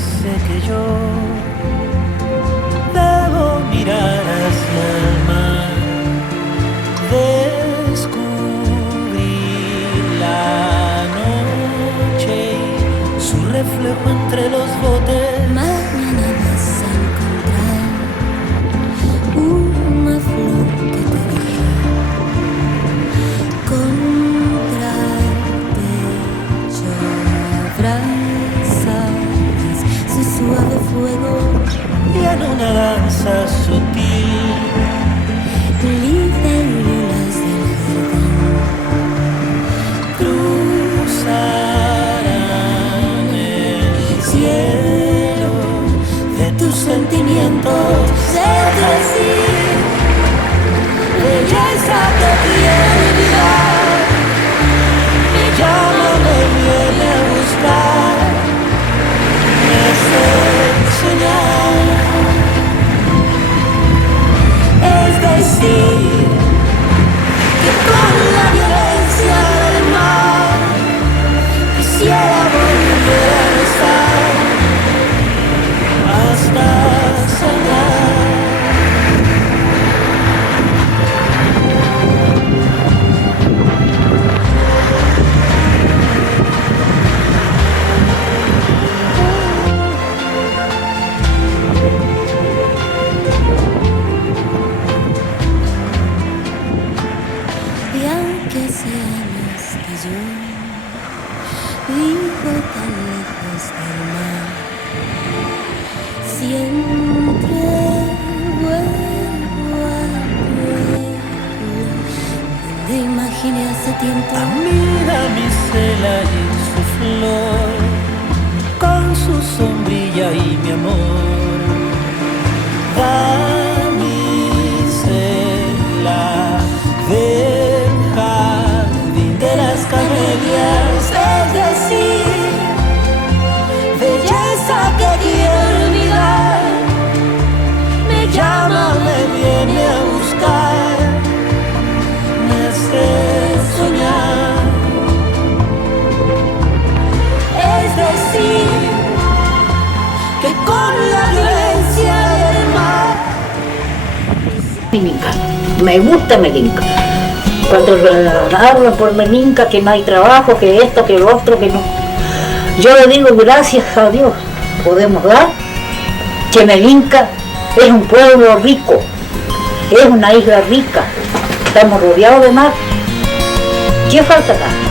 sé que yo debo mirar hacia el mar, descubrir la noche y su reflejo entre los botes. Mañana vas a encontrar una flor que te deje contra el pecho, abrazas su suave fuego Y en una danza sutil, libélulas del jardín cruzarán el cielo de tus sentimientos. sé decir Belleza que quiero olvidar, me llama, me viene a buscar, me hace soñar. Es decir, que con la violencia del mar quisiera volver a estar hasta soñar. y aunque hace años que yo vivo tan lejos del mar, siempre vuelvo al pueblo donde imaginé hace tiempo Amiga, mi cela y su flor, con su sombrilla y mi amor. Damisela del jardín de las camelias, es decir, belleza que quiero olvidar, me llama, me viene a buscar, me hace soñar. Es decir, que con la violencia del mar. Melinka. Me gusta Melinka. Cuando hablan por Melinka que no hay trabajo, que esto, que lo otro, que no. Yo le digo gracias a Dios podemos dar que Melinka es un pueblo rico, es una isla rica, estamos rodeados de mar. ¿Qué falta acá?